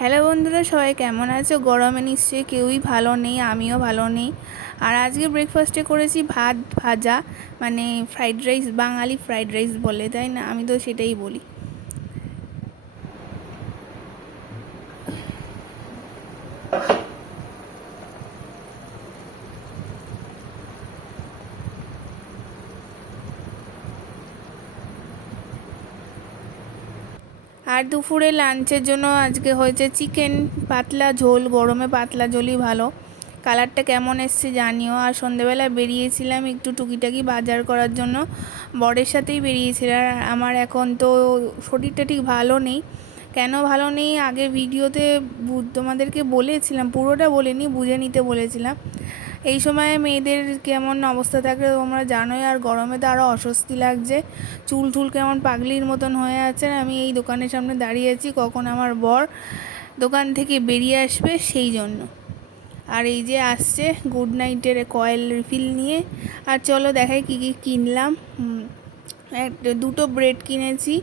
Hello বন্ধুরা, সবাই কেমন আছো? গরমে নিশ্চয়ই কেউই ভালো নেই, আমিও ভালো নেই। আর আজকে ব্রেকফাস্টে করেছি ভাত ভাজা, মানে ফ্রাইড রাইস। বাঙালি ফ্রাইড রাইস বলে, তাই না? আমি তো সেটাই বলি। আর দুপুরে লাঞ্চের জন্য আজকে হয়েছে চিকেন, পাতলা ঝোল। গরমে পাতলা ঝোলই ভালো। কালারটা কেমন এসছে জানিও। আর সন্ধেবেলা বেরিয়েছিলাম একটু টুকিটাকি বাজার করার জন্য, বরের সাথেই বেরিয়েছিলাম। আর আমার এখন তো শরীরটা ঠিক ভালো নেই। কেন ভালো নেই আগের ভিডিওতে তোমাদেরকে বলেছিলাম, পুরোটা বলিনি, বুঝে নিতে বলেছিলাম। এই সময় মেয়েদের কেমন অবস্থা থাকে তোমরা জানোই। আর গরমে তো আরও অস্বস্তি লাগছে, চুল টুল কেমন পাগলির মতন হয়ে আছে। আমি এই দোকানের সামনে দাঁড়িয়ে আছি কখন আমার বর দোকান থেকে বেরিয়ে আসবে, সেই জন্য। আর এই যে আসছে গুড নাইটের কয়েল রিফিল নিয়ে। আর চলো দেখাই কী কী কিনলাম। দুটো ব্রেড কিনেছি।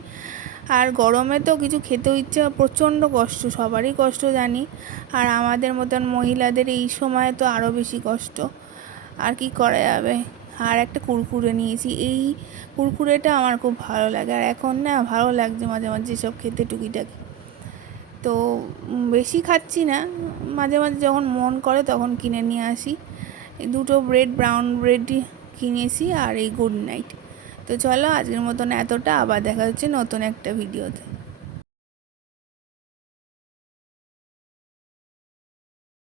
আর গরমে তো কিছু খেতেও ইচ্ছে, প্রচণ্ড কষ্ট, সবারই কষ্ট জানি। আর আমাদের মতন মহিলাদের এই সময় তো আরও বেশি কষ্ট। আর কি করা যাবে। আর একটা কুরকুরে নিয়েছি। এই কুরকুরেটা আমার খুব ভালো লাগে। আর এখন না ভালো লাগছে মাঝে মাঝে সব খেতে টুকিটাকি। তো বেশি খাচ্ছি না, মাঝে মাঝে যখন মন করে তখন কিনে নিয়ে আসি। এই দুটো ব্রেড, ব্রাউন ব্রেডই কিনেছি। আর এই গুড নাইট। তো চলো আজকের মতন এতটা, আবার দেখা হচ্ছে নতুন একটা ভিডিওতে।